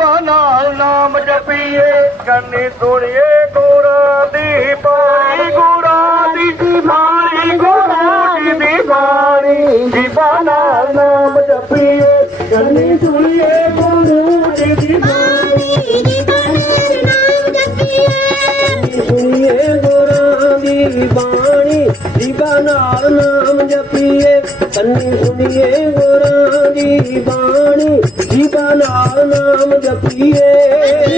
दीपा नाल नाम जपिए गनी सुण गुरा दी पारी गोरी जी बारी गोरी मारी जी नाम जपिए गनी सुणियूं ਦੀ ਬਾਣੀ ਦੀਵਾ ਨਾਲ ਨਾਮ ਜਪੀਏ ਕੰਨੀ ਸੁਣੀਏ ਗੁਰਾਂ ਦੀ ਬਾਣੀ ਦੀਵਾ ਨਾਲ ਨਾਮ ਜਪੀਏ